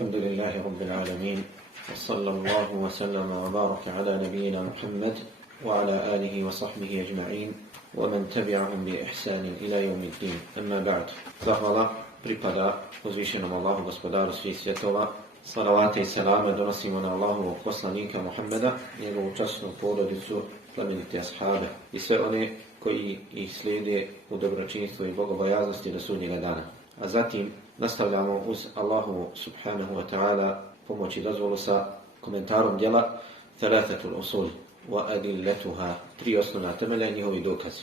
الحمد لله رب العالمين وصلى الله وسلم وبارك على نبينا محمد وعلى آله وصحبه أجمعين ومن تبعهم بإحسان إلى يوم الدين أما بعد zahvala pripada uzvišenom Allahu gospodaru svih svjetova. Salavate i selame donosimo na Allahovog poslanika Muhammeda, njegovu časnu porodicu, plemenite ashabe i sve one koji ih slijede u dobročinstvu i bogobojaznosti do sudnjega dana. A zatim nastavljamo uz Allahu subhanahu wa ta'ala pomoć i dozvolu sa komentarom djela Thalathatul usul wa adillatuha, 3 osnovna temelja i njihovi dokazi.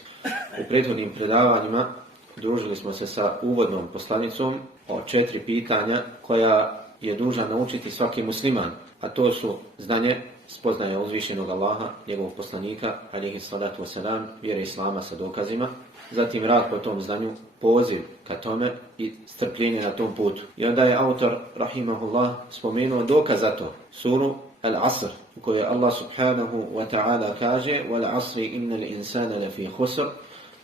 U prethodnim predavanjima družili smo se sa uvodnom poslanicom o 4 pitanja koja je dužan naučiti svaki musliman, a to su znanje, spoznaja uzvišenog Allaha, njegovog poslanika, alihi salatu wasalam, vjere islama sa dokazima, zatim rad po tom znanju, poziv ka tome i strpljenje na tom putu. I onda je autor, rahimahullah, spomenuo dokaz za to, suru Al-Asr, u kojoj Allah subhanahu wa ta'ala kaže وَالْعَصْرِ إِنَّ الْإِنسَانَ لَفِي خُسْرٍ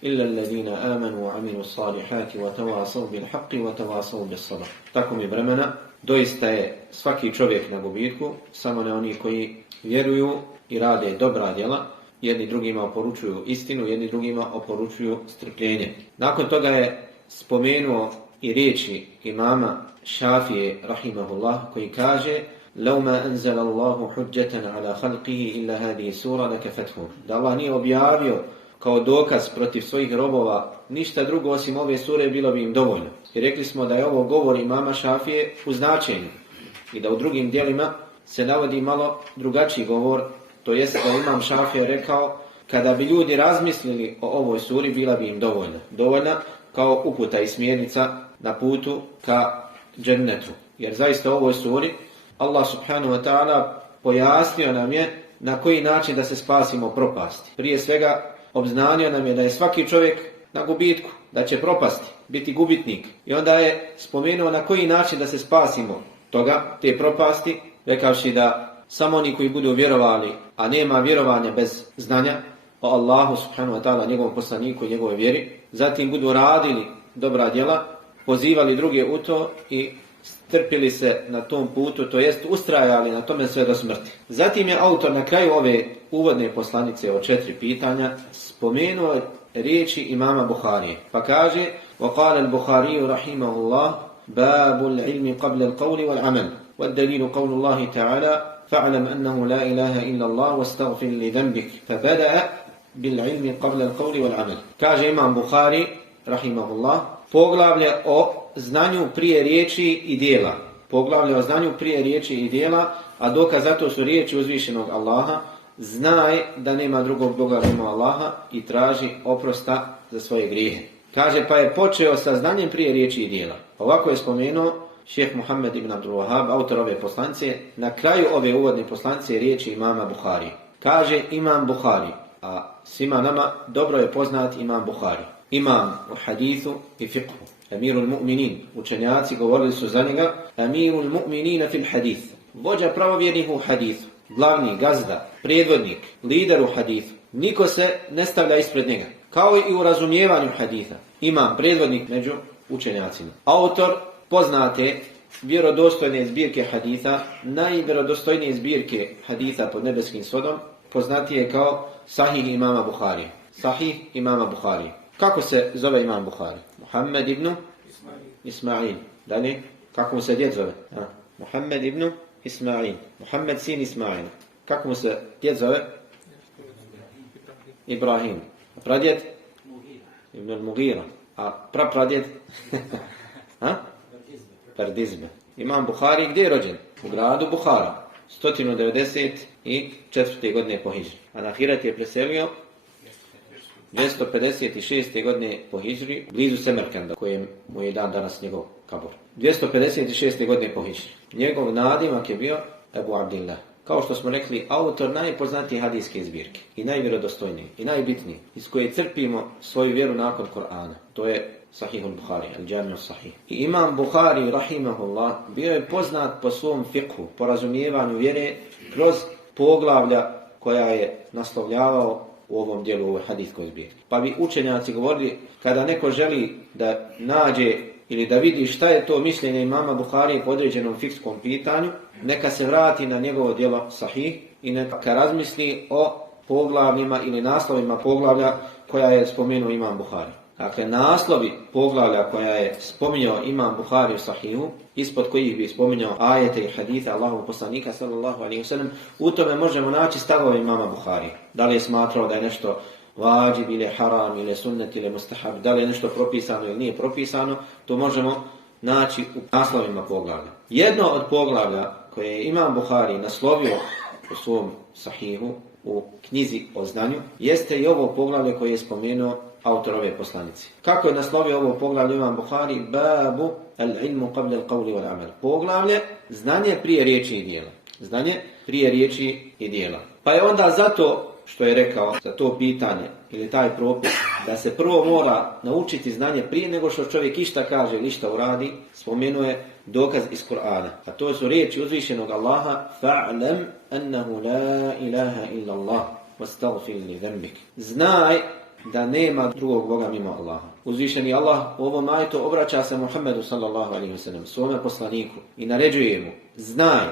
إِلَّا الَّذِينَ آمَنُوا وَعَمِلُوا الصَّالِحَاتِ وَتَوَاصَوْا بِالْحَقِّ وَتَوَاصَوْا بِالصَّبْرِ. Tako mi vremena, doista je svaki čovjek na gubitku, samo ne oni koji vjeruju i rade dobra djela, jedni drugima oporučuju istinu, jedni drugima oporučuju strpljenje. Nakon toga je spomenuo i riječi imama Šafije, rahimahullah, koji kaže لَوْ مَا أَنْزَلَ اللَّهُ حُجَّةً عَلَى خَلْقِهِ إِلَّا هَذِهِ سُورَ لَكَفَتْهُمْ. Da Allah nije objavio kao dokaz protiv svojih robova ništa drugo osim ove sure, bilo bi im dovoljno. I rekli smo da je ovo govor imama Šafije u značenju i da u drugim dijelima se navodi malo drugačiji govor, to jest da imam Šafija rekao kada bi ljudi razmislili o ovoj suri, bila bi im dovoljna. Dovoljna kao uputa i smjernica na putu ka džennetu. Jer zaista u ovoj suri Allah subhanahu wa ta'ala pojasnio nam je na koji način da se spasimo propasti. Prije svega obznanio nam je da je svaki čovjek na gubitku, da će propasti, biti gubitnik. I onda je spomenuo na koji način da se spasimo toga, te propasti, rekavši da samo oni koji budu vjerovali, a nema vjerovanja bez znanja o Allahu subhanahu wa ta'ala, njegovom poslaniku i njegove vjeri, zatim budu radili dobra djela, pozivali druge u to i strpili se na tom putu, to jest ustrajali na tome sve do smrti. Zatim je autor na kraju ove uvodne poslanice o 4 pitanja spomenuo riječi imama Buharije. Pa kaže وَقَالَ الْبُخَارِيُّ رَحِمَهُ اللَّهُ بَابُ الْعِلْمِ قَبْلَ الْقَوْلِ وَالْعَمَلِ وَالدَّلِيلُ قَوْلُ اللَّهِ تَعَالَى فَاعْلَمْ أَنَّهُ لَا إِلَهَ إِلَّا اللَّهُ وَاسْتَغْفِرْ لِذَنْبِكَ فَبَدَأَ بِالْعِلْمِ قَبْلَ الْقَوْلِ وَالْعَمَلِ. Kaže imam Buhari, rahimahullah, poglavlje o znanju prije riječi i dijela. Poglavlje o znanju prije riječi i dijela, a dokaz za to su riječi uzvišenog Allaha. Znaj da nema drugog Boga mimo Allaha i traži oprosta za svoje grijehe. Kaže, pa je počeo sa znanjem prije riječi i dijela. Ovako je spomenuo šejh Muhammed ibn Abdul Wahhab, autor ove poslanice, na kraju ove uvodne poslanice riječi imama Buhari. Kaže imam Buhari, a svima nama dobro je poznat imam Buhari. Imam u hadithu i fiqhu. Amirul mu'minin, učenjaci govorili su za njega Amirul mu'minina fil hadith, vođa pravovjernih u hadithu, glavni, gazda, predvodnik, lider u hadithu. Niko se ne stavlja ispred njega. Kao i u razumijevanju haditha. Imam predvodnik među učenjacima. Autor poznate vjerodostojne zbirke haditha, najvjerodostojnije zbirke haditha pod nebeskim svodom, poznatije kao Sahih imama Buhari. Sahih imama Buhari. Kako se zove imam Buhari? Muhammed ibn Ismail. Dalje, kako mu se djed zove? Muhammed ibn Ismail. Muhammed sin Ismail. Kako mu se djed zove? Ibrahim. A pradjed? Ibn al-Mughira. A prapradjed? Pardizme. Imam Buhari gdje je rođen? U gradu Buhara. 194. godine po hidžri. A na Ahiret je preselio 256. godine po hidžri, blizu Semerkanda, kojem mu je dan danas njegov kabur. 256. godine po hidžri. Njegov nadimak je bio Ebu Abdillah. Kao što smo rekli, autor najpoznatije hadijske zbirke i najvjerodostojnije i najbitnije, iz koje crpimo svoju vjeru nakon Kur'ana. To je Sahih al-Buhari, al-Jami' al-Sahih. I imam Buhari, rahimahullah, bio je poznat po svom fiqhu, po razumijevanju vjere, kroz poglavlja koja je naslovljavao u ovom dijelu, u ovoj hadijskoj zbirki. Pa bi učenjaci govorili, kada neko želi da nađe ili da vidi šta je to mišljenje imama Buharije po određenom fikskom pitanju, neka se vrati na njegovo djelo Sahih i neka razmisli o poglavljima ili naslovima poglavlja koja je spomenuo imam Buhari. Dakle, naslovi poglavlja koja je spominjao imam Buhari u Sahihu, ispod kojih bi spominjao ajete i hadite Allahovog poslanika sallallahu alejhi ve sellem, u tome možemo naći stavove imama Buhari. Da li je smatrao da je nešto vađib ili haram ili sunnet ili mustahab, da li je nešto propisano ili nije propisano, to možemo naći u naslovima poglavlja. Jedno od poglavlja koje je imam Buhari naslovio u svom Sahihu, u knjizi o znanju, jeste i ovo poglavlje koje je spomenuo autor ove poslanice. Kako je naslovio ovo poglavlje imam Buhari? Babu al-ilmu qabla al-qawli wal-amal. Poglavlje znanje prije riječi i djela. Znanje prije riječi i djela. Pa je onda zato što je rekao za to pitanje ili taj propis da se prvo mora naučiti znanje prije nego što čovjek išta kaže ili išta uradi, spomenuje dokaz iz Kur'ana. A to su riječi uzvišenog Allaha: fa'lam annahu la ilaha illa Allah wastaghfir li dhanbik. Znaj da nema drugog Boga mimo Allaha. Uzvišeni Allah u ovom ajetu obraća se Muhammedu sallallahu alejhi ve sellem, svome poslaniku, i naređuje mu: znaj,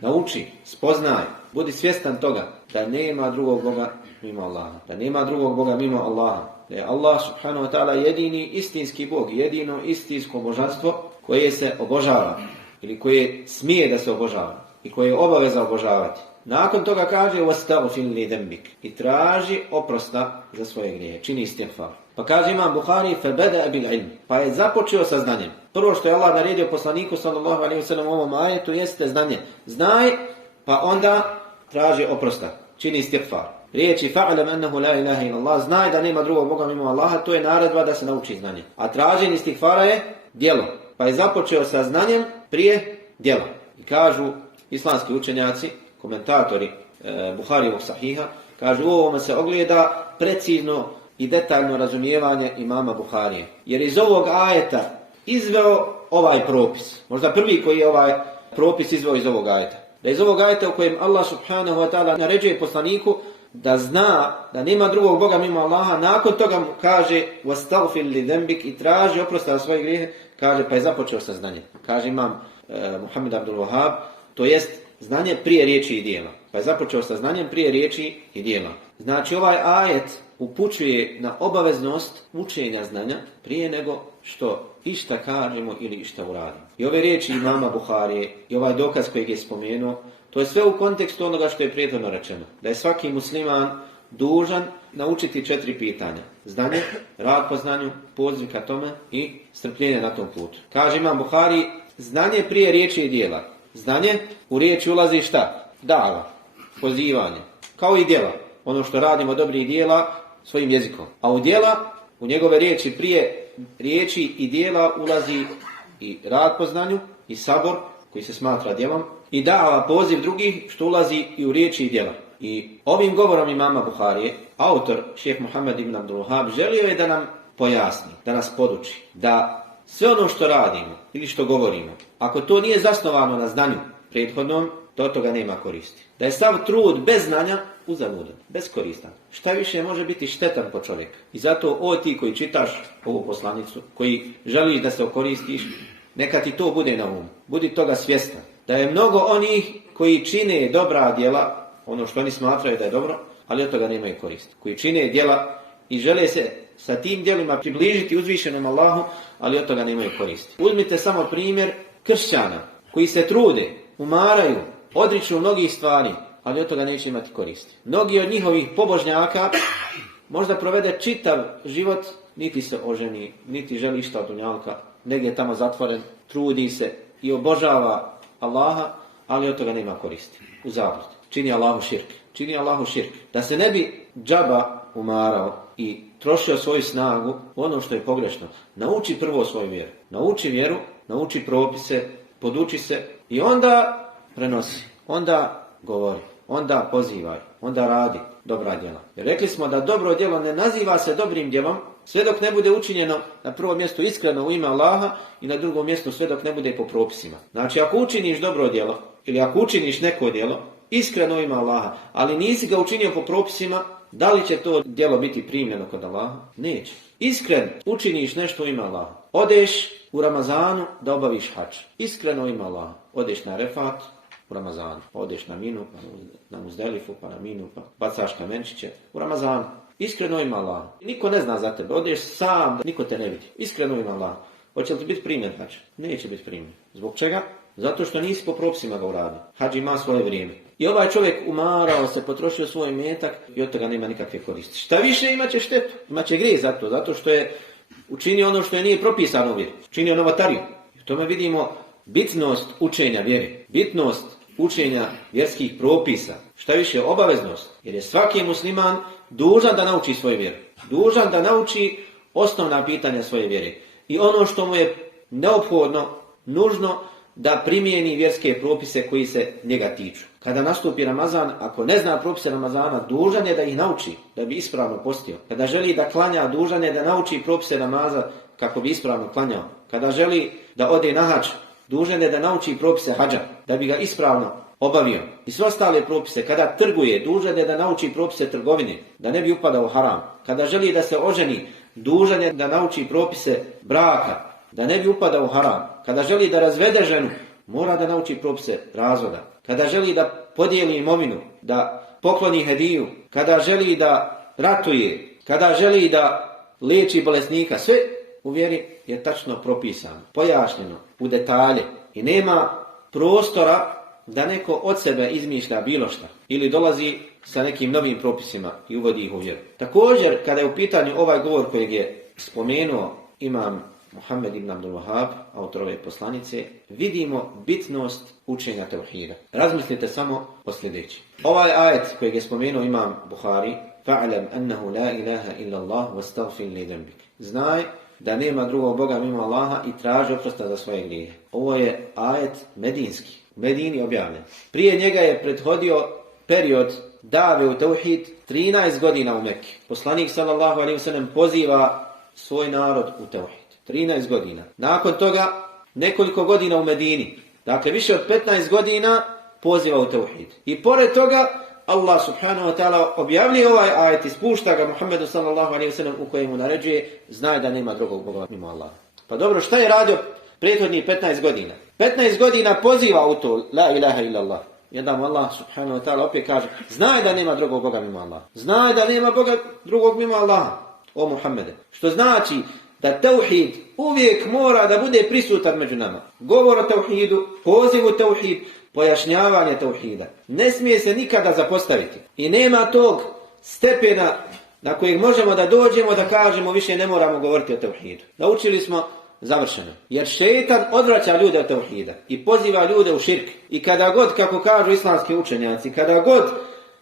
nauči, spoznaj, budi svjestan toga da nema drugog Boga mimo Allaha. Da nema drugog Boga mimo Allaha. Da je Allah subhanahu wa ta'ala jedini istinski Bog, jedino istinsko božanstvo koje se obožava ili koje smije da se obožava i koje je obaveza obožavati. Nakon toga kaže: wastaghfir li dhanbik, i traži oprosta za svoje grijehe, čini istighfar. Pa kaže imam Buhari: fabada bil ilm, pa je započeo sa znanjem. Prvo što je Allah naredio poslaniku sallallahu alejhi ve sellem u ovom ajetu jeste znanje. Znaj, pa onda traži oprosta, čini istighfar. Riječi fa'lam annahu la ilaha illa Allah, znaj da nema drugog Boga mimo Allaha, to je naredba da se nauči znanje. A traženje istighfara je djelo. Pa je započeo sa znanjem prije djela. I kažu islamski učenjaci, komentatori Buharijevog Sahiha, kažu u ovome se ogleda precizno i detaljno razumijevanje imama Buharije. Jer iz ovog ajeta izveo ovaj propis. Možda prvi koji je ovaj propis izveo iz ovog ajeta. Da iz ovog ajeta u kojem Allah subhanahu wa ta'ala naređuje poslaniku da zna da nema drugog Boga mimo Allaha, nakon toga mu kaže wastaghfir li dhanbik, i traži oprosta za svoje grijehe, kaže pa je započeo sa znanjem. Kaže imam Muhammed Abdul Wahhab, to jest znanje prije riječi i djela. Pa je započeo sa znanjem prije riječi i djela. Znači ovaj ajet upućuje na obaveznost učenja znanja prije nego što išta kažemo ili išta uradimo. I ove riječi imama Buharije i ovaj dokaz kojeg je spomenuo, to je sve u kontekstu onoga što je prethodno rečeno. Da je svaki musliman dužan naučiti 4 pitanja. Znanje, rad po znanju, poziv ka tome i strpljenje na tom putu. Kaže imam Buhari: znanje prije riječi i djela. Znanje, u riječi ulazi šta? Dava, pozivanje, kao i djela. Ono što radimo dobrih djela svojim jezikom. A u djela, u njegove riječi prije riječi i djela ulazi i rad po znanju i sabor koji se smatra djelom i dava, poziv drugih, što ulazi i u riječi i djela. I ovim govorom imama Buharije, autor šejh Muhammed ibn Abdul Wahhab, želio je da nam pojasni, da nas poduči, da sve ono što radimo ili što govorimo, ako to nije zasnovano na znanju prethodnom, to od toga nema koristi. Da je sav trud bez znanja uzaludan, beskoristan. Šta više može biti štetan po čovjeka. I zato o ti koji čitaš ovu poslanicu, koji želiš da se okoristiš, neka ti to bude na umu. Budi toga svjestan. Da je mnogo onih koji čine dobra djela, ono što oni smatraju da je dobro, ali od toga nemaju koristi. Koji čine djela i žele se sa tim djelima približiti uzvišenom Allahu, ali od toga nemaju koristi. Uzmite samo primjer kršćana koji se trude, umaraju, odriču mnogih stvari, ali od toga neće imati koristi. Mnogi od njihovih pobožnjaka možda provede čitav život, niti se oženi, niti želi išta od dunjalka, negdje tamo zatvoren, trudi se i obožava Allaha, ali od toga nema koristi. U zabludi. Čini Allahu širk. Čini Allahu širk. Da se ne bi džaba umarao i trošio svoju snagu u ono što je pogrešno. Nauči prvo svoju vjeru. Nauči vjeru, nauči propise, poduči se i onda prenosi. Onda govori. Onda pozivaj. Onda radi dobra djela. Jer rekli smo da dobro djelo ne naziva se dobrim djelom sve dok ne bude učinjeno na prvom mjestu iskreno u ime Allaha i na drugom mjestu sve dok ne bude po propisima. Znači ako učiniš dobro djelo ili ako učiniš neko djelo iskreno u ime Allaha, ali nisi ga učinio po propisima, da li će to djelo biti primljeno kod Allaha? Neće. Iskren učiniš nešto u ime Allaha. odeš u Ramazanu da obaviš hadž. Iskreno ima Allah. Odeš na Arefat u Ramazanu. Odeš na Minu, pa na Muzdelifu, pa na Minu, pa bacaš kamenčiće u Ramazanu. Iskreno ima Allah. Niko ne zna za tebe. Odeš sam, niko te ne vidi. Iskreno ima Allah. Hoće li ti biti primjen hadž? Neće biti primjen. Zbog čega? Zato što nisi po propisima ga uradio. Hadž ima svoje vrijeme. I ovaj čovjek umarao se, potrošio svoj metak i od toga nema nikakve koristi. Šta više imaće štetu, imaće grijeh za to, zato što je učinio ono što je nije propisano u vjeri. Učinio novatariju. I u tome vidimo bitnost učenja vjere, bitnost učenja vjerskih propisa. Šta više obaveznost, jer je svaki musliman dužan da nauči svoju vjeru. Dužan da nauči osnovna pitanja svoje vjere. I ono što mu je neophodno, nužno, da primijeni vjerske propise koji se njega tiču. Kada nastupi Ramazan, ako ne zna propise Ramazana, dužan je da ih nauči, da bi ispravno postio. Kada želi da klanja, dužan je da nauči propise namaza kako bi ispravno klanjao. Kada želi da ode na hadž, dužan je da nauči propise hadža, da bi ga ispravno obavio. I sve ostale propise, kada trguje, dužan je da nauči propise trgovine, da ne bi upadao u haram. Kada želi da se oženi, dužan je da nauči propise braka, da ne bi upadao u haram. Kada želi da razvede ženu, mora da nauči propise razvoda. Kada želi da podijeli imovinu, da pokloni hediju, kada želi da ratuje, kada želi da liječi bolesnika, sve u vjeri je tačno propisano, pojašnjeno, u detalje. I nema prostora da neko od sebe izmišlja bilo šta ili dolazi sa nekim novim propisima i uvodi ih u vjeru. Također, kada je u pitanju ovaj govor kojeg je spomenuo imam Muhammed ibn Abdul Wahhab, autor ove poslanice, vidimo bitnost učenja tevhida. Razmislite samo o sljedeći. Ovaj ajet kojeg je spomenuo imam Buhari, fa'lam annahu la ilaha illa Allah wastaghfir li dhanbik. Znaj da nema drugog Boga mimo Allaha i traži oprosta za svoje grijehe. Ovo je ajet medinski, u Medini objavljen. Prije njega je prethodio period dave u tevhid 13 godina u Mekki. Poslanik sallallahu alejhi ve sellem poziva svoj narod u tevhid. 13 godina. Nakon toga nekoliko godina u Medini. Dakle, više od 15 godina poziva u tevhid. I pored toga Allah subhanahu wa ta'ala objavljuje ovaj ajet i spušta ga Muhammedu sallallahu alejhi ve sellem u kojemu naređuje, znaj da nema drugog Boga mimo Allaha. Pa dobro, šta je radio prethodnih 15 godina? 15 godina poziva u to, la ilaha illallah. Jedan Allah subhanahu wa ta'ala opet kaže, znaj da nema drugog Boga mimo Allaha. Znaj da nema Boga drugog mimo Allaha, o Muhammede. Što znači da tevhid uvijek mora da bude prisutan među nama. Govor o tevhidu, poziv u tevhid, pojašnjavanje tevhida. Ne smije se nikada zapostaviti. I nema tog stepena na kojeg možemo da dođemo da kažemo više ne moramo govoriti o tevhidu. Naučili smo, završeno. Jer šejtan odvraća ljude od tevhida i poziva ljude u širk. I kada god, kako kažu islamski učenjaci, kada god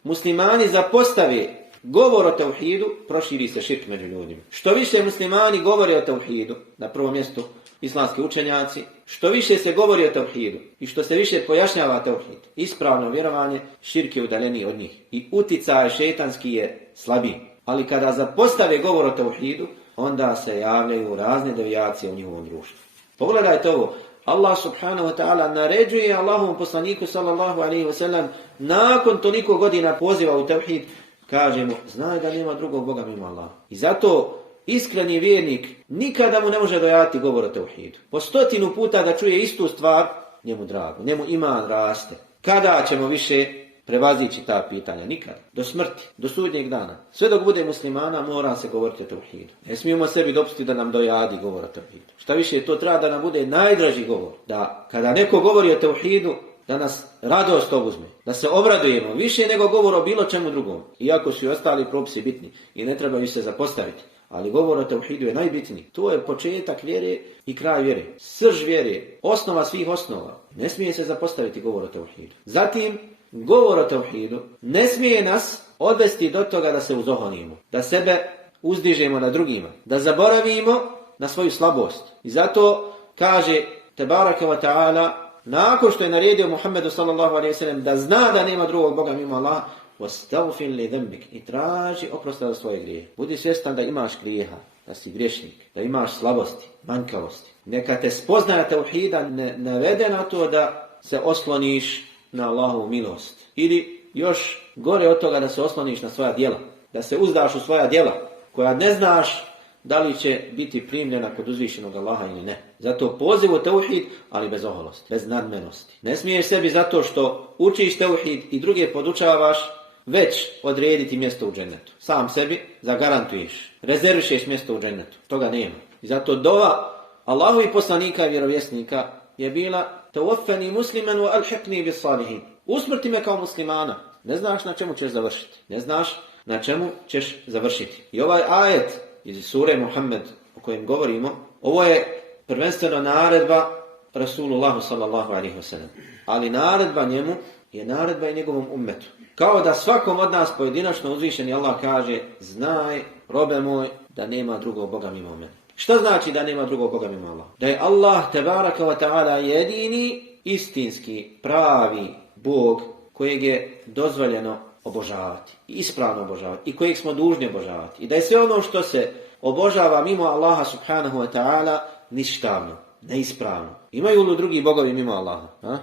muslimani zapostave govor o tevhidu, proširi se širk među ljudima. Što više muslimani govore o tevhidu, na prvom mjestu islamski učenjaci, što više se govori o tevhidu i što se više pojašnjava tevhid, ispravno vjerovanje, širk je udaljeniji od njih. I uticaj šejtanski je slabiji. Ali kada zapostave govor o tevhidu, onda se javljaju razne devijacije u njihovom društvu. Pogledajte ovo. Allah subhanahu wa ta'ala naređuje Allahovom poslaniku sallallahu alejhi ve sellem nakon toliko godina poziva u tevhid, kaže mu, znaj da nema drugog Boga mimo Allaha. I zato iskreni vjernik nikada mu ne može dojati govor o tevhidu. Po 100 puta da čuje istu stvar, njemu drago, njemu iman raste. Kada ćemo više prevazići ta pitanja? Nikada. Do smrti, do sudnjeg dana. Sve dok bude muslimana mora se govoriti o tevhidu. Ne smijemo sebi dopustiti da nam dojadi govor o tevhidu. Šta više, to treba da nam bude najdraži govor. Da kada neko govori o tevhidu, da nas radost obuzme, da se obradujemo više nego govor o bilo čemu drugom. Iako su i ostali propisi bitni i ne trebaju se zapostaviti. Ali govor o tevhidu je najbitniji. To je početak vjere i kraj vjere. Srž vjere, osnova svih osnova. Ne smije se zapostaviti govor o tevhidu. Zatim, govor o tevhidu ne smije nas odvesti do toga da se uzohonimo, da sebe uzdižemo na drugima, da zaboravimo na svoju slabost. I zato kaže Tebareke wa ta'ala, nakon što je naredio Muhammedu sallallahu alejhi ve sellem da zna da nema drugog Boga mimo Allaha, wastaghfir li dhanbik, i traži oprosta za svoje grijehe. Budi svjestan da imaš grijeha, da si griješnik, da imaš slabosti, manjkavosti. Neka te spoznaja tevhida ne navede na to da se osloniš na Allahovu milost. Ili još gore od toga da se osloniš na svoja djela, da se uzdaš u svoja djela koja ne znaš da li će biti primljena kod uzvišenog Allaha ili ne. Zato poziv u tauhid, ali bez oholosti, bez nadmenosti. Ne smiješ sebi zato što učiš tauhid i druge podučavaš, već odrediti mjesto u džennetu. Sam sebi zagarantuješ, rezervišeš mjesto u džennetu. Toga nema. I zato dova Allahu i poslanika i vjerovjesnika je bila tawaffani musliman wa alhiqni bis salihin. Usmrti me kao muslimana. Ne znaš na čemu ćeš završiti. Ne znaš na čemu ćeš završiti. I ovaj ajet iz sure Muhammed o kojem govorimo, ovo je prvenstveno naredba Rasulullahu sallallahu alaihi wasallam. Ali naredba njemu je naredba i njegovom ummetu. Kao da svakom od nas pojedinačno uzvišeni Allah kaže: znaj, robe moj, da nema drugog Boga mimo mene. Šta znači da nema drugog Boga mimo Allah? Da je Allah tebaraka wa ta'ala jedini, istinski, pravi Bog kojeg je dozvoljeno obožavati, ispravno obožavati i kojeg smo dužni obožavati. I da je sve ono što se obožava mimo Allaha subhanahu wa ta'ala ništavno, neispravno. Imaju li drugi bogovi mimo Allaha? Ha?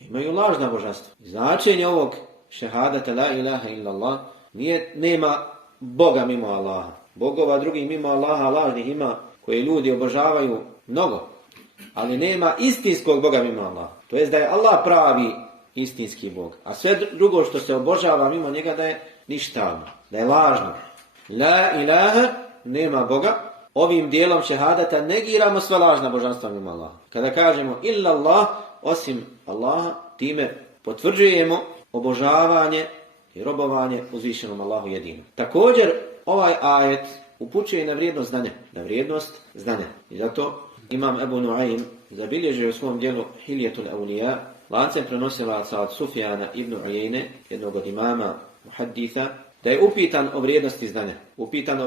Imaju lažna božanstva. Značenje ovog šehadata la ilaha illallah nema Boga mimo Allaha. Bogova drugih mimo Allaha lažnih ima koje ljudi obožavaju mnogo. Ali nema istinskog Boga mimo Allaha. To jest da je Allah pravi istinski Bog. A sve drugo što se obožava mimo njega da je ništavno, da je lažno. La ilaha, nema Boga. Ovim dijelom šehadata negiramo sva lažna božanstva mimo Allaha. Kada kažemo illa Allah, osim Allaha, time potvrđujemo obožavanje i robovanje uzvišenom Allahu jedinom. Također, ovaj ajet upućuje na vrijednost znanja. Na vrijednost znanja. I zato Imam Ebu Nuaym zabilježio u svom dijelu Hiljetul Awliya lancem prenosilaca od Sufjana ibn Uyeyne, jednog od imama muhadditha, da je upitan o vrijednosti znanja. Upitan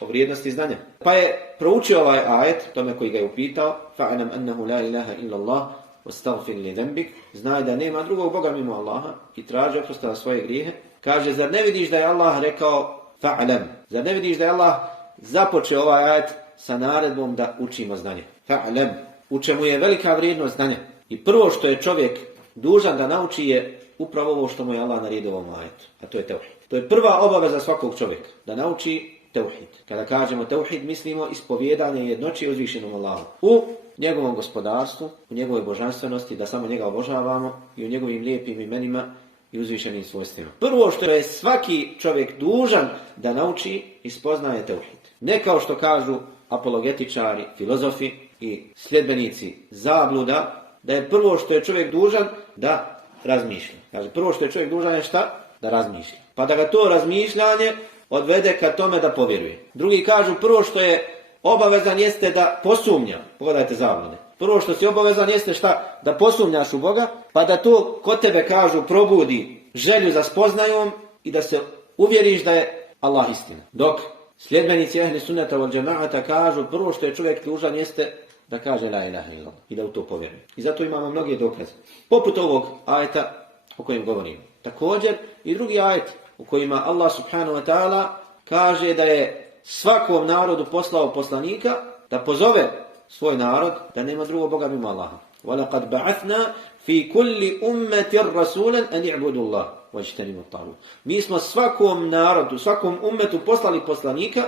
o vrijednosti znanja. Pa je proučio ovaj ajet, tome koji ga je upitao, fa'alam annahu la ilaha illa Allah, wastaghfir li dhanbik, znaj da nema drugog Boga mimo Allaha i traži oprost za svoje grijehe. Kaže, zar ne vidiš da je Allah rekao fa'alam? Zar ne vidiš da je Allah započeo ovaj ajet sa naredbom da učimo znanje? Fa'alam. U čemu je velika vrijednost znanja. I prvo što je čovjek dužan da nauči je upravo ovo što mu je Allah naredio u ovom ajetu, a to je tauhid. To je prva obaveza svakog čovjeka, da nauči tauhid. Kada kažemo tauhid, mislimo ispovijedanje jednoći uzvišenom Allahu u njegovom gospodarstvu, u njegovoj božanstvenosti, da samo njega obožavamo i u njegovim lijepim imenima i uzvišenim svojstvima. Prvo što je svaki čovjek dužan da nauči i spoznaje tauhid. Ne kao što kažu apologetičari, filozofi i sljedbenici zabluda, da je prvo što je čovjek dužan da razmišlja. Kaže, prvo što je čovjek dužan je šta? Da razmišlja. Pa da ga to razmišljanje odvede ka tome da povjeruje. Drugi kažu, prvo što je obavezan jeste da posumnja. Pogledajte zablude. Prvo što si obavezan jeste šta? Da posumnjaš u Boga, pa da to kod tebe kažu probudi želju za spoznajom i da se uvjeriš da je Allah istina. Dok sljedbenici ahli sunnata wal džemaata kažu, prvo što je čovjek dužan jeste da kaže la ilaha illallah i da u to povjeruje. I zato imamo mnoge dokaze. Poput ovog ajeta o kojem govorimo. Također i drugi ajet u kojima Allah subhanahu wa ta'ala kaže da je svakom narodu poslao poslanika da pozove svoj narod da nema drugog Boga mimo Allaha. وَلَقَدْ بَعَثْنَا فِي كُلِّ أُمَّةٍ رَسُولًا أَنْ يَعْبُدُوا اللَّهَ وَاجْتَنِبُوا الطَّاغُوتَ. Mi smo svakom narodu, svakom ummetu poslali poslanika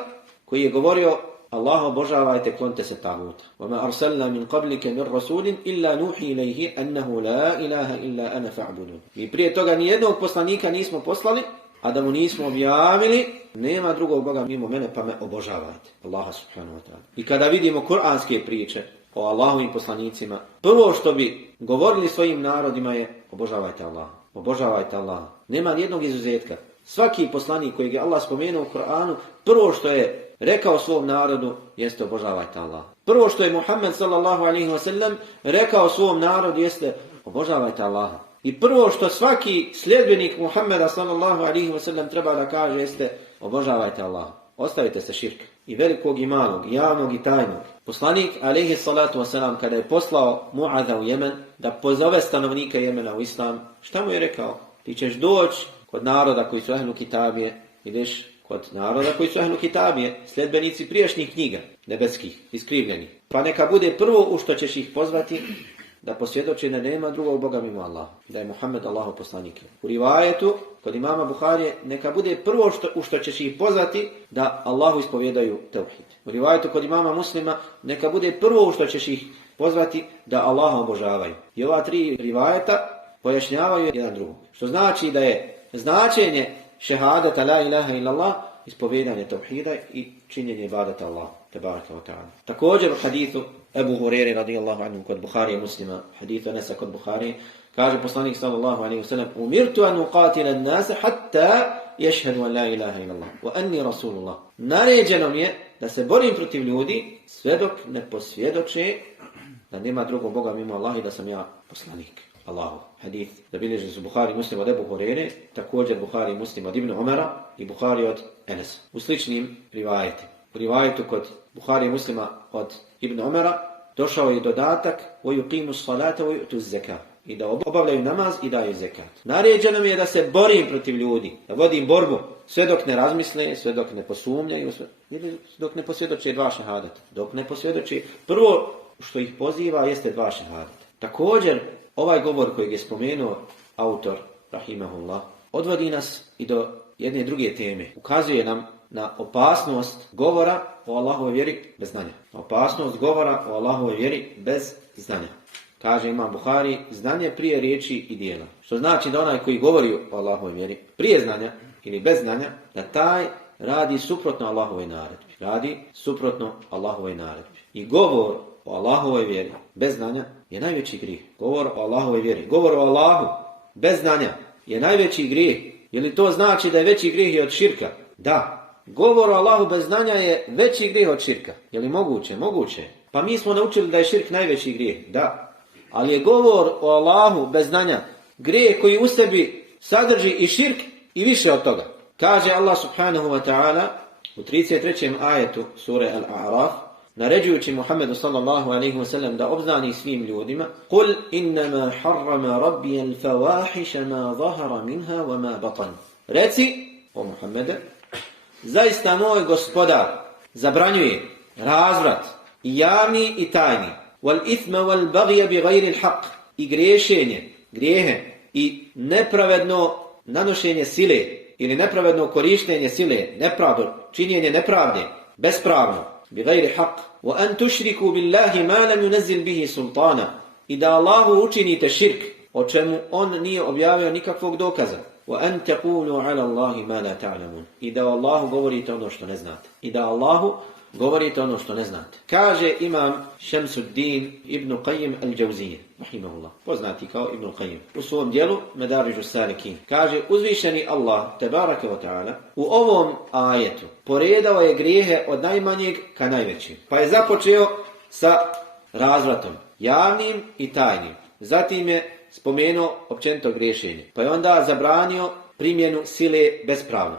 koji je govorio Allah obožavajte, klonite se taguta. وَمَا أَرْسَلْنَا مِنْ قَبْلِكَ مِنْ رَسُولٍ إِلَّا نُوحِي إِلَيْهِ أَنَّهُ لَا إِلَهَ إِلَّا أَنَا فَاعْبُدُونِ. I prije toga nijednog poslanika nismo poslali, a da mu nismo objavili, nema drugog Boga mimo mene, pa me obožavajte. Allaha subhanahu wa ta'ala. I kada vidimo kuranske priče o Allahovim poslanicima, prvo što bi govorili svojim narodima je obožavajte Allaha. Obožavajte Allaha. Nema nijednog izuzetka. Svaki poslanik kojeg je Allah spomenuo u Kur'anu, prvo što je rekao svom narodu jeste obožavajte Allah. Prvo što je Muhammed sallallahu alaihi wa sallam rekao svom narodu jeste obožavajte Allaha. I prvo što svaki sljedbenik Muhammeda sallallahu alaihi wa sallam treba da kaže jeste obožavajte Allaha. Ostavite se širka. I velikog i malog, javnog i tajnog. Poslanik alaihi salatu wa sallam kada je poslao Mu'adha u Jemen da pozove stanovnika Jemena u Islam, šta mu je rekao? Ti ćeš doći kod naroda koji su ehlu kitabije, ideš kod naroda koji su ehlu kitabije, sljedbenici prijašnjih knjiga, nebeskih, iskrivljenih. Pa neka bude prvo u što ćeš ih pozvati, da posvjedoči da nema drugog Boga mimo Allaha i da je Muhammed Allahov poslanik. U rivajetu kod imama Buharije neka bude prvo u što ćeš ih pozvati da Allahu ispovjedaju tevhid. U rivajetu kod imama Muslima neka bude prvo u što ćeš ih pozvati da Allaha obožavaju. I ova tri rivajeta pojašnjavaju jedan drugog. Što znači da je značenje šehadata la ilaha illallah ispovjedanje tevhida i činjenje ibadata Allah tebaraka wa ta'ala. Također u hadithu Ebu Hurere radijallahu anhu kod Buharije Muslima, hadithu Anasa kod Buharije, kaže poslanik sallallahu alaihi wa sallam: umirtu an uqatila an-nasa hatta yashhadu an la ilaha illallah wa anni rasulullah. Naređeno mi je da se borim protiv ljudi sve dok ne posvjedoče da nema drugog Boga mimo Allaha i da sam ja poslanik Allahu. Hadith zabilježeni su Buhari Muslim od Ebu Hurere, također Buhari Muslim od Ibn Umara i Buhari od Enesa. U sličnim rivajetima. U rivajetu kod Buhari Muslima od Ibn Umara došao je dodatak وَيُقِيمُ الصَّلَاةَ وَيُؤْتُ الزَّكَاةَ i da obavljaju namaz i daju zekat. Naređeno mi je da se borim protiv ljudi, da vodim borbu sve dok ne razmisle, sve dok ne posumnjaju, ili dok ne posvjedoče dva šehadata. Dok ne posvjedoče, prvo što ih poziva jeste dva šehadata. Također, ovaj govor kojeg je spomenuo autor, rahimahullah, odvodi nas i do jedne druge teme. Ukazuje nam na opasnost govora o Allahovoj vjeri bez znanja. Opasnost govora o Allahovoj vjeri bez znanja. Kaže imam Buhari, znanje prije riječi i dijela. Što znači da onaj koji govori o Allahovoj vjeri prije znanja ili bez znanja, da taj radi suprotno Allahovoj naredbi. Radi suprotno Allahovoj naredbi. I govor o Allahovoj vjeri bez znanja je najveći grijeh. Govor o Allahovoj vjeri. Govor o Allahu bez znanja je najveći grijeh. Je li to znači da je veći grijeh i od širka? Da. Govor o Allahu bez znanja je veći grijeh od širka. Je li moguće? Moguće. Pa mi smo naučili da je širk najveći grijeh. Da. Ali je govor o Allahu bez znanja grijeh koji u sebi sadrži i širk i više od toga. Kaže Allah subhanahu wa ta'ala u 33. ajetu sure Al-A'raf, naređujući Muhammedu sallallahu alaihi wa sallam da obznani svim ljudima: قُلْ إِنَّمَا حَرَّمَ رَبِّيَ الْفَوَاحِشَ مَا ظَهَرَ مِنْهَا وَمَا بَطَنَ. Reci, o Muhammede, zaista moj gospodar zabranjuje razvrat i javni i tajni, وَالْإِثْمَ وَالْبَغْيَ بِغَيْرِ الْحَقِّ i griješenje, grijehe i nepravedno nanošenje sile ili nepravedno korištenje sile, nepravdo, činjenje nepravde, bespravno, بِغَيْرِ حَقِّ وَأَنْ تُشْرِكُوا بِاللَّهِ مَا لَمْ يُنَزِّلْ بِهِ سُلْطَانًا i da Allahu učinite širk, o čemu on nije objavio nikakvog dokaza. وَأَنْ تَقُولُوا عَلَى اللَّهِ مَا لَا تَعْلَمُونَ i da Allahu govorite ono što ne znate. I da Allahu govorite ono što ne znate. Kaže imam Šemsuddin ibn Qayyim al-Jawziyje, rahimahullah, poznati kao Ibn Qayyim, u svom dijelu Medariju Salikin. Kaže, uzvišeni Allah, tebaraka wa ta'ala, u ovom ajetu poredao je grijehe od najmanjeg ka najvećim. Pa je započeo sa razvratom, javnim i tajnim. Zatim je spomenuo općenito griješenje. Pa je onda zabranio primjenu sile bespravno.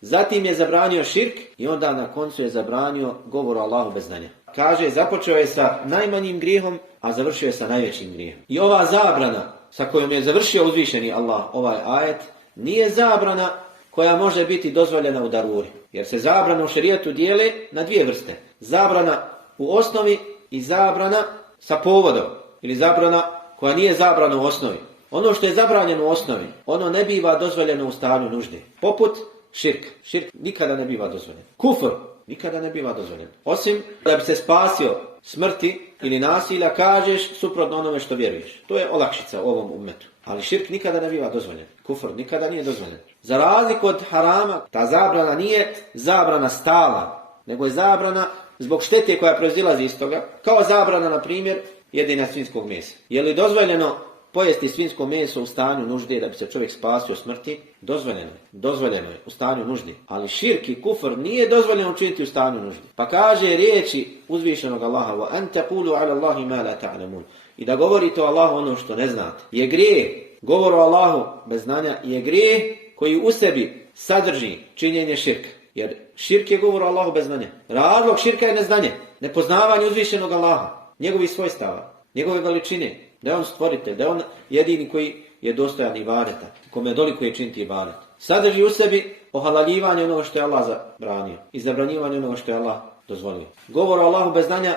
Zatim je zabranio širk i onda na koncu je zabranio govor o Allahu bez znanja. Kaže, započeo je sa najmanjim grijehom, a završio je sa najvećim grijehom. I ova zabrana sa kojom je završio uzvišeni Allah ovaj ajet, nije zabrana koja može biti dozvoljena u daruri. Jer se zabrana u šerijatu dijele na dvije vrste. Zabrana u osnovi i zabrana sa povodom. Ili zabrana koja nije zabrana u osnovi. Ono što je zabranjeno u osnovi, ono ne biva dozvoljeno u stanju nužde. Poput širk. Širk nikada ne biva dozvoljen. Kufr nikada ne biva dozvoljen. Osim da bi se spasio smrti ili nasilja, kažeš suprotno onome što vjeruješ. To je olakšica u ovom ummetu. Ali širk nikada ne biva dozvoljen. Kufr nikada nije dozvoljen. Za razliku od harama, ta zabrana nije zabrana stala, nego je zabrana zbog štete koja proizilazi iz toga. Kao zabrana, na primjer, jedenja svinjskog mesa. Je li dozvoljeno pojesti svinjsko meso u stanju nužde da bi se čovjek spasio smrti? Dozvoljeno je u stanju nužde. Ali širk i kufr nije dozvoljeno učiniti u stanju nužde. Pa kaže riječi uzvišenog Allaha: وَأَنْ تَقُولُوا عَلَى اللَّهِ مَا لَا تَعْلَمُونَ i da govorite o Allahu ono što ne znate. Je grijeh, govor o Allahu bez znanja je grijeh koji u sebi sadrži činjenje širka. Jer širk je govor o Allahu bez znanja. Razlog širka je neznanje, nepoznavanje uzvišenog Allaha, njegovih svojstava, njegove veličine, da je on stvoritelj, da je on jedini koji je dostojan ibadeta, kome dolikuje činiti ibadet. Sadrži u sebi ohalaljivanje onoga što je Allah zabranio i zabranjivanje onoga što je Allah dozvolio. Govor o Allahu bez znanja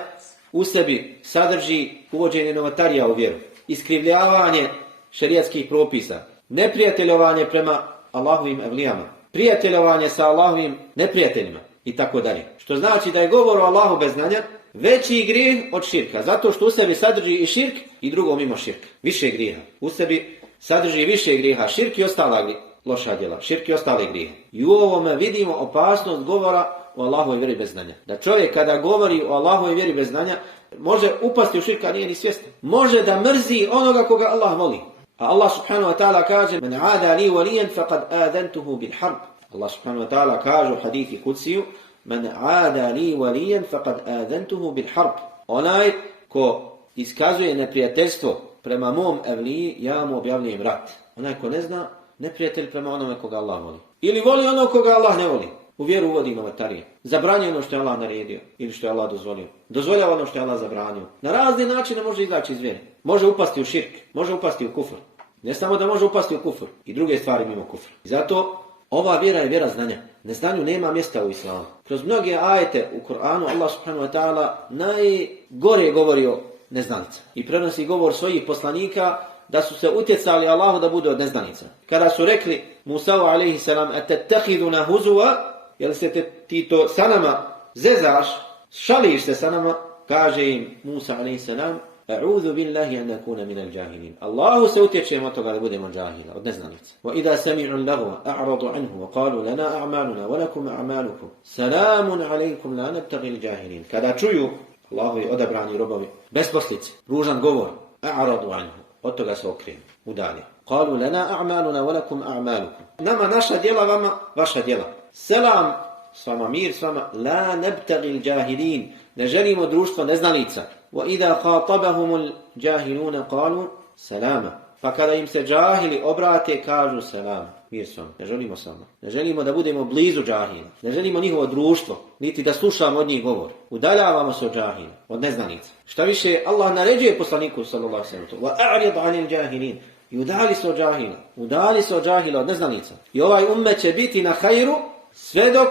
u sebi sadrži uvođenje novotarija u vjeru, iskrivljavanje šerijatskih propisa, neprijateljovanje prema Allahovim evlijama, prijateljovanje sa Allahovim neprijateljima i tako dalje. Što znači da je govor o Allahu bez znanja veći grijeh od širka, zato što u sebi sadrži i širk i drugo mimo širka. Više grijeha. U sebi sadrži više grijeha, širk i ostala loša djela, širk i ostale grijehe. I u ovome vidimo opasnost govora o Allahovoj vjeri bez znanja. Da čovjek kada govori o Allahovoj vjeri bez znanja, može upasti u širk, a nije ni svjestan. Može da mrzi onoga koga Allah voli. A Allah subhanahu wa ta'ala kaže: "Men aada li waliyan faqad adantuhu bil harb." Allah subhanahu wa ta'ala kaže u hadithi kudsiju: "Men aada li waliyan faqad adantuhu bil harb." Onaj ko iskazuje neprijateljstvo prema mom evliji, ja mu objavljujem rat. Onaj ko ne zna, neprijatelj prema onome koga Allah voli. Ili voli ono koga Allah ne voli. U vjeru uvodi novotarije. Zabranjuje ono što je Allah naredio ili što je Allah dozvolio. Dozvoljava ono što je Allah zabranio. Na razne načine može izaći iz vjere. Može upasti u širk, može upasti u kufr. Ne samo da može upasti u kufr, i druge stvari mimo kufra. I zato ova vjera je vjera znanja. Neznanju nema mjesta u islamu. Kroz mnoge ajete u Kur'anu Allah subhanahu wa ta'ala najgore govori o neznanica. I prenosi govor svojih poslanika da su se utjecali Allahu da budu od neznanica. Kada su rekli Musa'u alejhi selam: "Atatahiduna huzwa", jel se ti to sa nama zezaš, šališ se sa nama, kaže im Musa alejhi selam: "A'udhu billahi an nakuna min al-jahilin." Allahu se utječemo od toga da budemo džahila, od neznanica. Wa idha sami'u al-lagwa a'radu anhu wa qalu lana a'maluna wa lakum a'malukum salamun alaykum la nabtaghi al-jahilin. Kada čuju Allahovi odabrani robovi besposlice, ružan govor, a'radu anhu, od toga se okrenu, udalje. Qalu lana a'maluna wa lakum a'malukum. Nama naša djela, vama vaša djela. Selam s vama, mir s vama, la nabtaghi al-jahilin. Ne želimo društvo neznanica. وَإِذَا خَاطَبَهُمُ الْجَاهِلُونَ قَالُوا سَلَامًا. Pa kada im se džahili obrate, kažu selam, mir s vama. Ne želimo s vama. Ne želimo da budemo blizu džahila. Ne želimo njihovo društvo, niti da slušamo od njih govor. Udaljavamo se od džahila, od neznanica. Šta više, Allah naređuje poslaniku sallallahu alejhi ve sellem: وَأَعْرِضْ عَنِ الْجَاهِلِينَ. I udali se od džahila. Udali se od džahila, od neznanica. I ovaj ummet će biti na hajru sve dok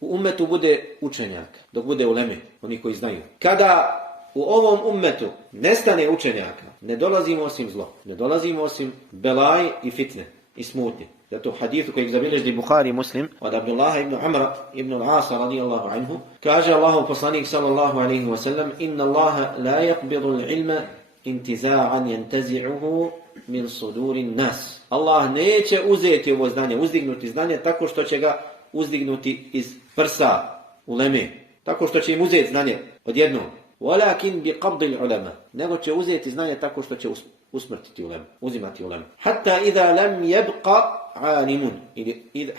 u ummetu bude učenjak, dok bude uleme, oni koji znaju. Kada u ovom ummetu nestane učenjaka, ne dolazimo osim zlo, ne dolazimo osim belaj i fitne i smutnje. Zato u hadithu kojeg zabilježi Buhari i Muslim od Abdullaha ibn Amra ibn al-Asa radijallahu anhu, kaže Allahov poslanik sallallahu alejhi ve sellem: "Inna Allaha la yaqbidu al-ilma intiza'an yantazi'uhu min sudurin nas." Allah neće uzeti ovo znanje, uzdignuti znanje tako što će ga uzdignuti iz prsa uleme, tako što će im uzeti znanje odjednom. Walakin bi qabdil ulama, nego će uzeti znanje tako što će usmrtiti ulema, uzimati ulema. Hatta idha lam yabqa alimun,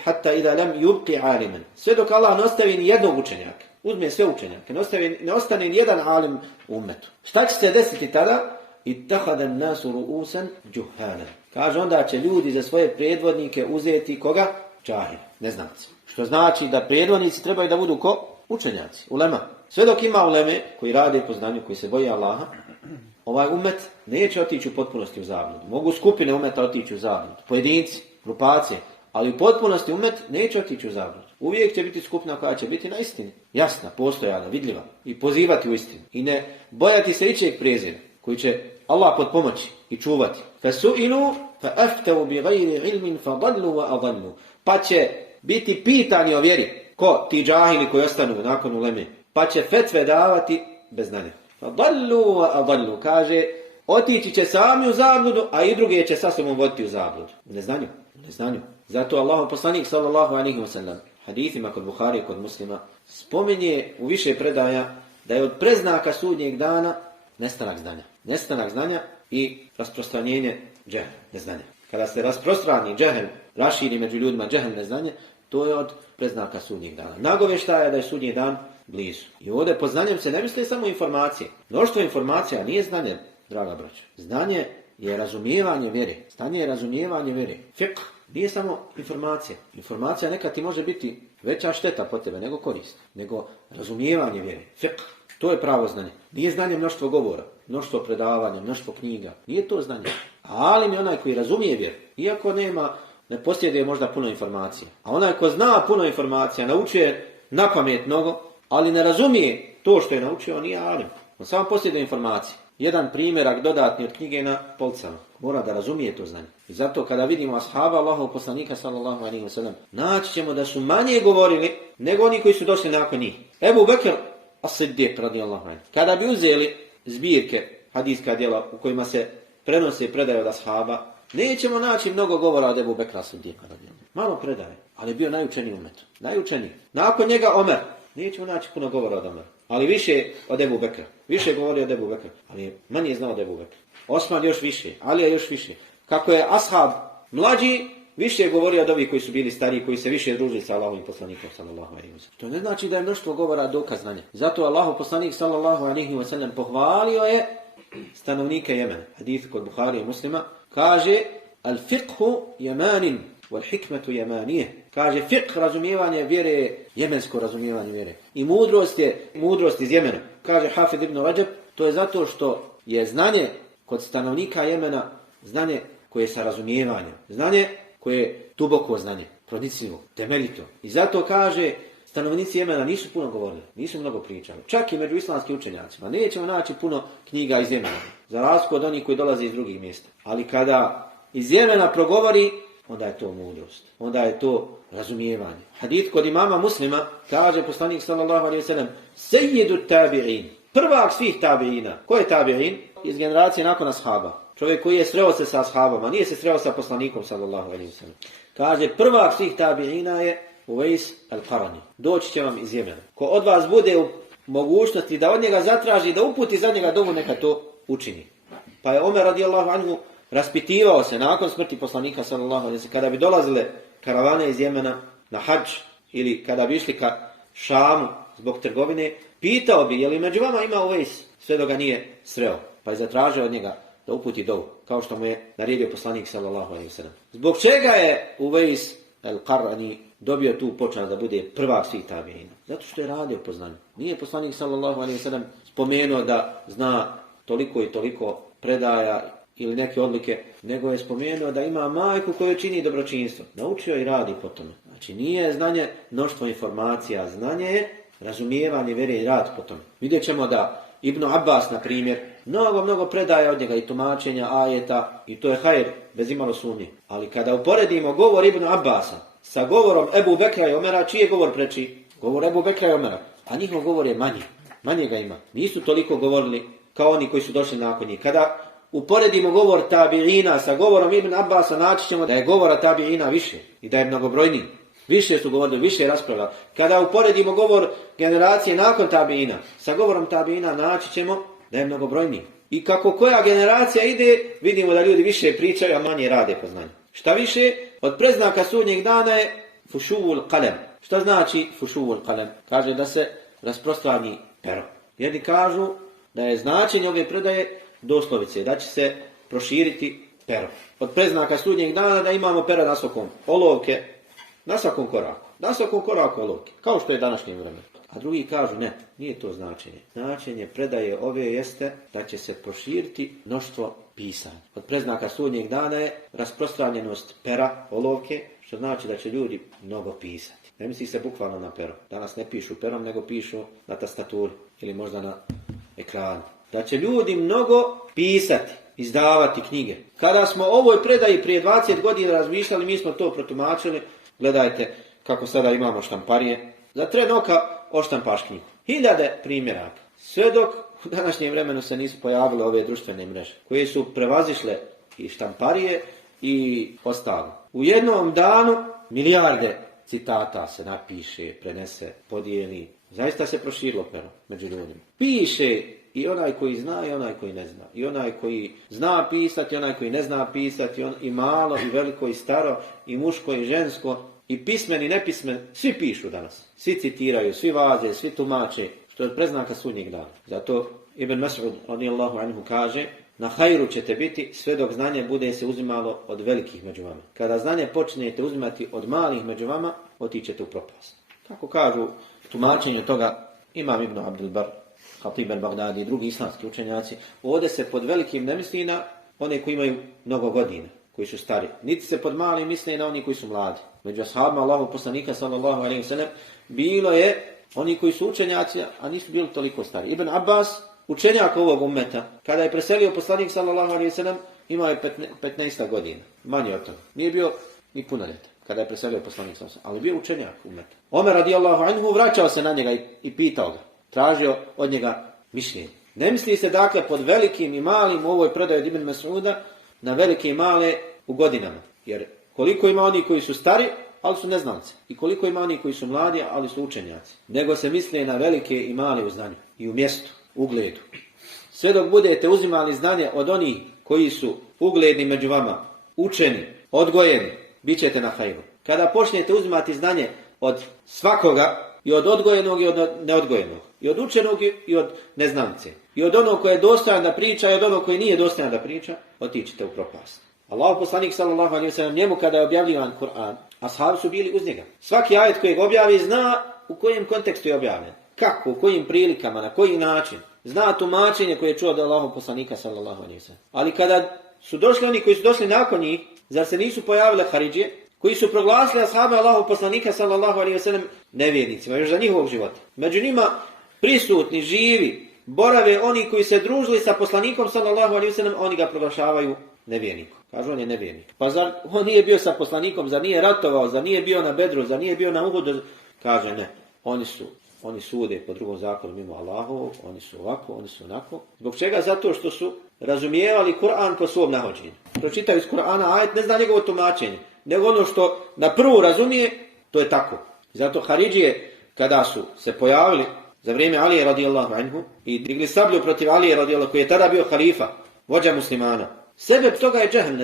hatta idha lam yubqi aliman. Sve dok Allah ne ostavi ni jednog učenjaka, uzme sve učenjake, ne ostane ni jedan alim u ummetu. Šta će se desiti tada? Ittakhadha an-nasu ru'usan juhala. Kaže, onda će ljudi za svoje predvodnike uzeti koga? Džahil, neznanci. Što znači da predvodnici trebaju da budu ko? Učenjaci, ulema. Sve dok ima uleme koji rade po znanju, koji se boje Allaha, ovaj umet neće otići u potpunosti u zabludu. Mogu skupine umeta otići u zabludu, pojedinci, grupacije, ali u potpunosti umet neće otići u zabludu. Uvijek će biti skupina koja će biti na istini, jasna, postojana, vidljiva i pozivati u istinu. I ne bojati se ičijeg prezira, koji će Allah potpomoći i čuvati. فَسُئِلُوا فَأَفْتَوْا بِغَيْرِ عِلْمٍ فَضَلُّوا وَأَضَلُّوا. Pa će biti pitani o vjeri. Ko? Ti džahili koji ostanu nakon uleme. Pa će fetve davati bez znanja. فَضَلُّوا وَأَضَلُّوا. Kaže, otići će sami u zabludu, a i druge će sa sobom voditi u zabludu. U neznanju. Zato Allahov poslanik sallallahu alejhi ve sellem hadisima kod Buhari i kod Muslima spominje u više predaja da je od preznaka sudnjeg dana nestanak znanja i rasprostranjenje džehla, neznanja. Kada se rasprostrani džehl, raširi među ljudima džehl, neznanje, to je od preznaka sudnjeg dana. Nagovještaja je da je sudnji dan blizu. I ovdje pod znanjem se ne misli samo informacije. Mnoštvo informacija nije znanje, draga braćo. Znanje je razumijevanje vjere. Znanje je razumijevanje vjere. Fiqh nije samo informacija. Informacija nekad ti može biti veća šteta po tebe nego korist. Nego razumijevanje vjere. Fiqh. To je pravo znanje. Nije znanje mnoštvo govora, mnoštvo predavanja, mnoštvo knjiga. Nije to znanje. Alim je onaj koji razumije vjeru. Iako ne posjeduje možda puno informacija. A onaj ko zna puno informacija, naučuje napamet mnogo, ali ne razumije to što je naučio, on nije alim. On samo posjeduje informacije. Jedan primjerak dodatni od knjige na policama. Mora da razumije to znanje. I zato kada vidimo ashaba Allahovog poslanika sallallahu alejhi ve sellem, naći ćemo da su manje govorili nego oni koji su došli nakon njih. Ebu Bekr as-Siddiq radijallahu anhu. Kada bi uzeli zbirke hadijska djela u kojima se prenose i predaje od ashaba, nećemo naći mnogo govora od Ebu Bekra as-Siddiqa radijallahu anhu. Malo predaje, ali bio najučeniji umetu. Najučeniji. Nakon njega Omer. Nećemo naći puno govora od Omera, ali više od Ebu Bekra. Više govori od Ebu Bekra, ali manje znao od Ebu Bekra. Osman još više, Alija još više. Kako je ashab mlađi, više je govorio od ovih koji su bili stariji, koji se više družili sa Allahovim poslanikom sallallahu alejhi ve sellem. To ne znači da je mnoštvo govora dokaz znanja. Zato Allahov poslanik sallallahu alejhi ve sellem pohvalio je stanovnike Jemena. Hadis kod Buharija i Muslima kaže: "Al-fiqhu yamanin wal hikmatu yamaniyah." Kaže fiqh, razumijevanje vjere, jemensko razumijevanje vjere. I mudrost iz Jemena. Kaže Hafid ibn Rajab, to je zato što je znanje kod stanovnika Jemena znanje koje je sa razumijevanjem. Znanje koje je duboko znanje, pronicljivo, temeljito. I zato kaže, stanovnici Jemena nisu puno govorili, nisu mnogo pričali. Čak i među islamskim učenjacima. Nećemo naći puno knjiga iz Jemena, za razliku od onih koji dolaze iz drugih mjesta. Ali kada iz Jemena progovori, onda je to mudrost, onda je to razumijevanje. Hadith kod imama Muslima kaže poslanik sallallahu alejhi ve sellem: "Sejyidu tabi'in." Prvak svih tabi'ina. Ko je tabi'in? Iz generacije nakon ashaba. Čovjek koji je sreo se sa ashabama, nije se sreo sa poslanikom sallallahu alejhi ve sellem. Kaže prvak svih tabi'ina je Uvejs al-Qarani. Doći će vam iz Jemena. Ko od vas bude u mogućnosti da od njega zatraži, da uputi za njega dovu, neka to učini. Pa je Omer radijallahu anhu raspitivao se nakon smrti poslanika sallallahu alejhi ve sellem, kada bi dolazile karavane iz Jemena na hadž ili kada bi išli ka Šamu zbog trgovine, pitao bi je li među vama ima Uvejs, sve dok ga nije sreo. Pa je zatražio od njega da uputi dovu, kao što mu je naredio poslanik sallallahu alejhi ve sellem. Zbog čega je Uvejs al-Qarani dobio tu počast da bude prvak svih tabiina? Zato što je radio po znanju. Nije poslanik sallallahu alejhi ve sellem spomenuo da zna toliko i toliko predaja ili neke odlike, nego je spomenuo da ima majku koja čini dobročinstvo. Naučio i radi po tome. Znači nije znanje mnoštvo informacija, znanje je razumijevanje vjere i rad po tome. Vidjet ćemo da Ibn Abbas, na primjer, mnogo predaja od njega i tumačenja ajeta, i to je hajr, bez imalo sumnje. Ali kada uporedimo govor Ibn Abbasa sa govorom Ebu Bekra i Omera, čiji je govor preči? Govor Ebu Bekra i Omera. A njihov govor je manji. Manje ga ima. Nisu toliko govorili kao oni koji su došli nakon njih. Kada uporedimo govor tabiina sa govorom Ibn Abbasa, naći ćemo da je govora tabiina više i da je mnogobrojniji. Više su govorili, više je raspravljali. Kada uporedimo govor generacije nakon tabiina sa govorom tabiina, naći ćemo da je mnogobrojniji. I kako koja generacija ide, vidimo da ljudi više pričaju, a manje rade po znanju. Šta više, od predznaka sudnjeg dana je fušuvul qalem. Šta znači fušuvul qalem? Kaže da se rasprostrani pero. Jedni kažu da je značenje ove predaje doslovice, da će se proširiti pero. Od predznaka sudnjeg dana da imamo pero na svakom, olovke na svakom koraku. Na svakom koraku olovke, kao što je današnje vreme. A drugi kažu ne, nije to značenje. Značenje predaje ove jeste da će se proširiti mnoštvo pisanja. Od predznaka sudnjeg dana je rasprostranjenost pera, olovke, što znači da će ljudi mnogo pisati. Ne misli se bukvalno na pero. Danas ne pišu perom, nego pišu na tastaturi ili možda na ekranu. Da će ljudi mnogo pisati, izdavati knjige. Kada smo o ovoj predaji prije 20 godina razmišljali, mi smo to protumačili. Gledajte kako sada imamo štamparije. Za tren oka oštampaš knjigu. 1000 primjeraka. Sve dok u današnjem vremenu se nisu pojavile ove društvene mreže, koje su prevazišle i štamparije i ostalo. U jednom danu milijarde citata se napiše, prenese, podijeli. Zaista se proširilo pero među ljudima. Piše i onaj koji zna i onaj koji ne zna. I onaj koji zna pisati i onaj koji ne zna pisati. I malo i veliko i staro i muško i žensko. I pismen i nepismen. Svi pišu danas. Svi citiraju, svi vaze, svi tumače. Što je od predznaka sudnjeg dana. Zato Ibn Mas'ud radijallahu anhu kaže: na hajru ćete biti sve dok znanje bude se uzimalo od velikih među vama. Kada znanje počnete uzimati od malih među vama, otićete u propast. Kako kažu tumačenje toga imam Ibn Abdul Bar, Hatib al-Baghdadi i drugi islamski učenjaci, ovdje se pod velikim ne misli na one koji imaju mnogo godina, koji su stari. Niti se pod malim misli na oni koji su mladi. Među ashabima Allahovog poslanika sallallahu alejhi ve sellem bilo je oni koji su učenjaci, a nisu bili toliko stari. Ibn Abbas učenjaka ovog ummeta, kada je preselio poslanik sallallahu alejhi ve sellem, imao je 15 godina, manje od toga. Nije bio ni punoljetan kada je preselio poslanik sallallahu alejhi ve sellem, ali bio učenjak ummeta. Omer radijallahu anhu vraćao se na njega i pitao ga, tražio od njega mišljenje. Ne misli se dakle pod velikim i malim u ovoj predaji od Ibn Mas'uda na velike i male u godinama. Jer koliko ima oni koji su stari, ali su neznalci. I koliko ima oni koji su mladi, ali su učenjaci. Nego se misli na velike i male u znanju. I u mjestu, ugledu. Sve dok budete uzimali znanje od onih koji su ugledni među vama, učeni, odgojeni, bit ćete na hajru. Kada počnete uzimati znanje od svakoga, i od odgojenog i od neodgojenog, i od učenog i od neznance, i od onog koji je dostojan da priča i od onog koji nije dostojan da priča, otičite u propast. Allahu poslanik sallallahu alejhi ve sellem njemu kada je objavljivan Kur'an, ashabi su bili uz njega. Svaki ajet kojeg objavi zna u kojem kontekstu je objavljen, kako, u kojim prilikama, na koji način. Zna tumačenje koje je čuo od Allahov poslanika sallallahu alejhi ve sellem. Ali kada su došli oni koji su došli nakon njih, zar se nisu pojavile haridžije, koji su proglasili ashabe Allahov poslanika sallallahu alejhi ve sellem nevjernicima još za njihovog života. Među njima prisutni, živi, borave oni koji se družili sa poslanikom sallallahu alejhi ve sellem, oni ga proglašavaju nevjernikom. Kažu on je nevjernik. Pa zar on nije bio sa poslanikom, zar nije ratovao, zar nije bio na Bedru, zar nije bio na Uhudu? Kaže ne, oni sude po drugom zakonu mimo Allahovog, oni su ovako, oni su onako. Zbog čega? Zato što su razumijevali Kur'an po svom nahođenju. Pročitaju iz Kur'ana ajet, ne zna njegovo tumačenje, nego ono što na prvu razumije, to je tako. Zato haridžije, kada su se pojavili za vrijeme Alije radijallahu anhu i digli sablju protiv Alije radijallahu, koji je tada bio halifa, vođa muslimana, sebe toga je džehl,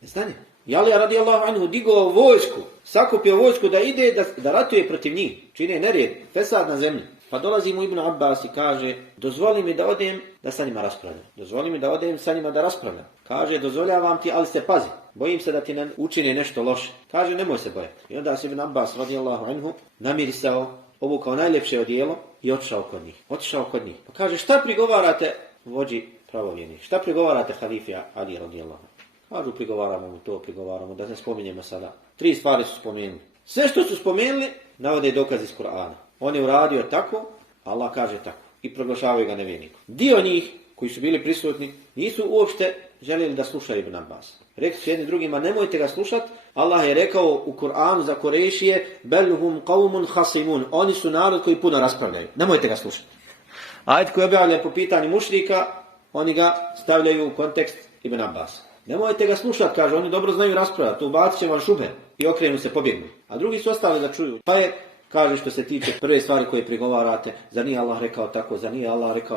neznanje. I Alija radijallahu anhu digao vojsku, sakupio vojsku da ide, da ratuje protiv njih. Čine nerijed, fesad na zemlji. Pa dolazi mu Ibn Abbas i kaže, dozvoli mi da odem da sa njima raspravljam. Dozvoli mi da odem sa njima da raspravljam. Kaže, dozvoljavam ti, ali se pazi. Bojim se da ti učini nešto loše. Kaže, nemoj se bojati. I onda se Ibn Abbas radijallahu anhu namirisao, obukao najljepše odijelo i otišao kod njih. Pa kaže, šta prigovarate vođi pravovjernih? Šta prigovarate halifi Ali radijallahu anhu? Kažu, prigovaramo mu to, prigovaramo, da ne spominjemo sada. 3 stvari su spomenuli. Sve što su spomenuli, navode dokaz iz Kur'ana. On je uradio tako, Allah kaže tako. I proglašavaju ga nevjernikom. Dio njih, koji su bili prisutni, nisu uopšte željeli da slušaju Ibn Abbas. Rekli su jedni drugima, nemojte ga slušati. Allah je rekao u Kur'anu za Kurejšije, belhum qawmun hasimun. Oni su narod koji puno raspravljaju. Nemojte ga slušati. Ajet koji je objavljen po pitanju mušrika, oni ga stavljaju u kontekst Ibn Abbas. Nemojte ga slušati, kaže, oni dobro znaju raspravljati, ubacit će vam šube i okrenu se, pobjegnu. A drugi su ostali da čuju. Pa je, kaže, što se tiče prve stvari koje prigovarate, zar nije Allah rekao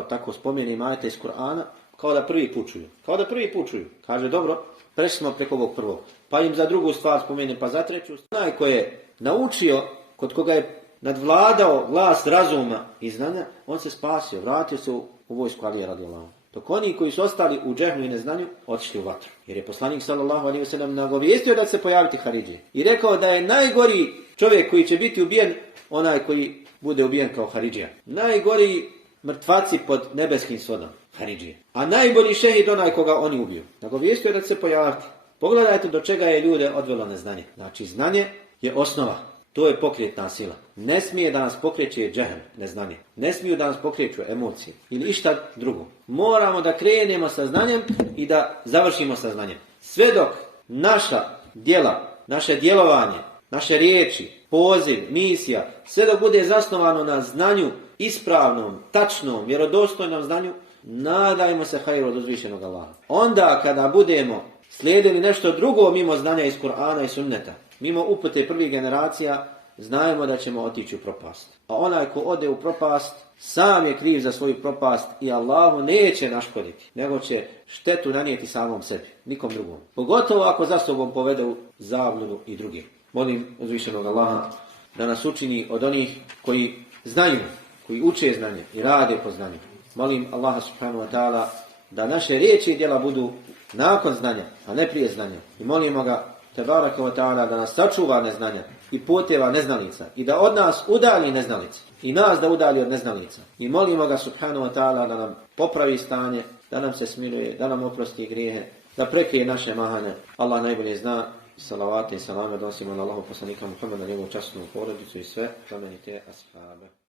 tako, spomeni ajete iz Kur'ana, kao da prvi put čuju. Kaže, dobro, prešli smo preko ovog prvog. Pa im za drugu stvar spomeni, pa za treću. Onaj koji je naučio, kod koga je nadvladao glas razuma i znanja, on se spasio, vratio se u vojsku Alije radijallahu anhu. Dok oni koji su ostali u džehlu i neznanju, otišli u vatru. Jer je poslanik sallallahu alejhi ve sellem nagovijestio da će se pojaviti haridžije. I rekao da je najgori čovjek koji će biti ubijen, onaj koji bude ubijen kao haridžija. Najgori mrtvaci pod nebeskim svodom, haridžije. A najbolji šehid onaj koga oni ubiju. Nagovijestio da će se pojaviti. Pogledajte do čega je ljude odvelo neznanje. Znači, znanje je osnova. To je pokretna sila. Ne smije da nas pokreće džehl, neznanje. Ne smiju da nas pokreću emocije ili išta drugo. Moramo da krenemo sa znanjem i da završimo sa znanjem. Sve dok naša djela, naše djelovanje, naše riječi, poziv, misija, sve dok bude zasnovano na znanju, ispravnom, tačnom, vjerodostojnom znanju, nadajmo se hajru od uzvišenog Allaha. Onda kada budemo slijedili nešto drugo mimo znanja iz Kur'ana i sunneta, mimo upute prvih generacija, znajmo da ćemo otići u propast. A onaj ko ode u propast, sam je kriv za svoju propast i Allahu neće naškoditi, nego će štetu nanijeti samom sebi, nikom drugom. Pogotovo ako za sobom povede u zabludu i drugim. Molim uzvišenog Allaha da nas učini od onih koji znaju, koji uče znanje i rade po znanju. Molim Allaha subhanahu wa ta'ala da naše riječi i djela budu nakon znanja, a ne prije znanja. I molimo ga tebaraka wa ta'ala da nas sačuva neznanja i puteva neznalica i da od nas udalji neznalice i nas da udalji od neznalica. I molimo ga subhanahu wa ta'ala da nam popravi stanje, da nam se smiluje, da nam oprosti grijehe, da prekrije naše mahane. Allah najbolje zna. Salavate i salame donosimo na Allahu poslanika Muhammeda, njegovu časnu porodicu i sve plemenite ashabe.